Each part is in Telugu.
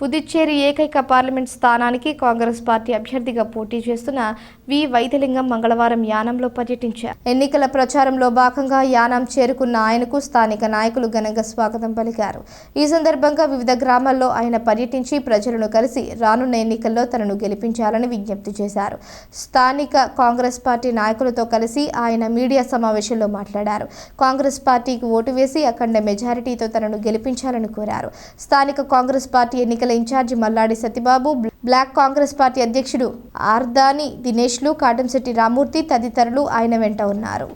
పుదుచ్చేరి ఏకైక పార్లమెంట్ స్థానానికి కాంగ్రెస్ పార్టీ అభ్యర్థిగా పోటీ చేస్తున్న వి వైద్యలింగం మంగళవారం యానంలో పర్యటించారు. ఎన్నికల ప్రచారంలో భాగంగా యానం చేరుకున్న ఆయనకు స్థానిక నాయకులు ఘనంగా స్వాగతం పలికారు. ఈ సందర్భంగా వివిధ గ్రామాల్లో ఆయన పర్యటించి ప్రజలను కలిసి రానున్న ఎన్నికల్లో తనను గెలిపించాలని విజ్ఞప్తి చేశారు. స్థానిక కాంగ్రెస్ పార్టీ నాయకులతో కలిసి ఆయన మీడియా సమావేశంలో మాట్లాడారు. కాంగ్రెస్ పార్టీకి ఓటు వేసి అఖండ మెజారిటీతో తనను గెలిపించాలని కోరారు. స్థానిక కాంగ్రెస్ పార్టీ ఎన్నికల incharge Malladi Satibabu block Congress party అధ్యక్షుడు ఆర్దాని దినేష్లు కాటంశెట్టి రామూర్తి తదితరులు ఆయన వెంట ఉన్నారు.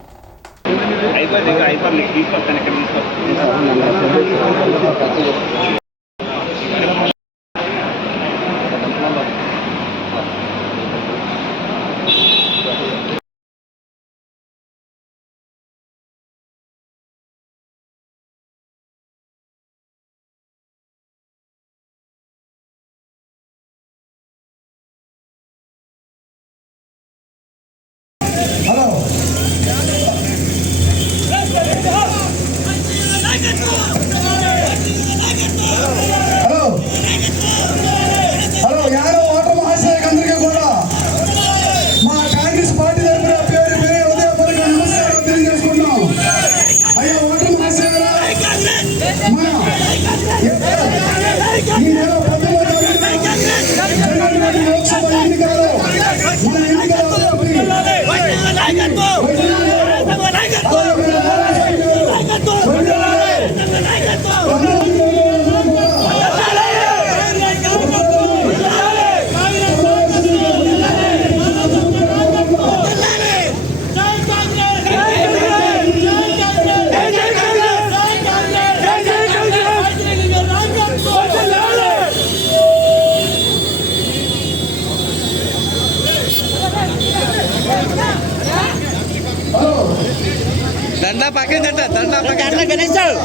దండ పక్కన దండ దండ పక్కన గణేష్ దండ.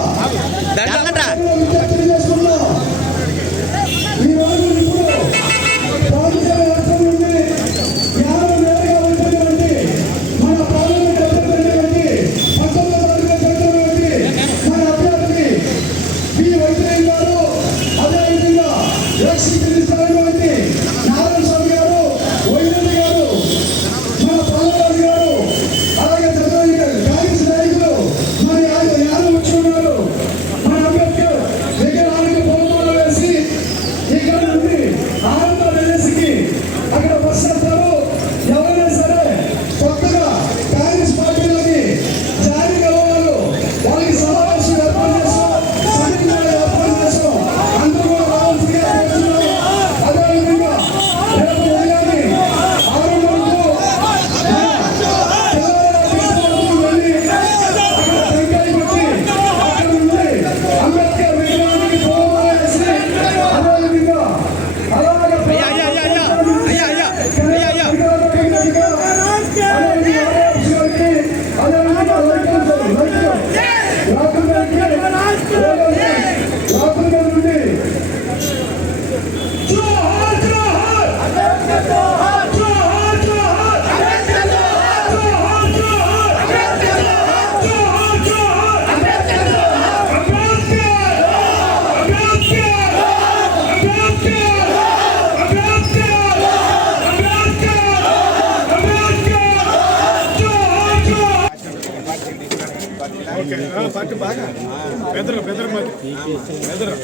పట్టు బాగా. బెదరు బెదరు మరి. బెదరు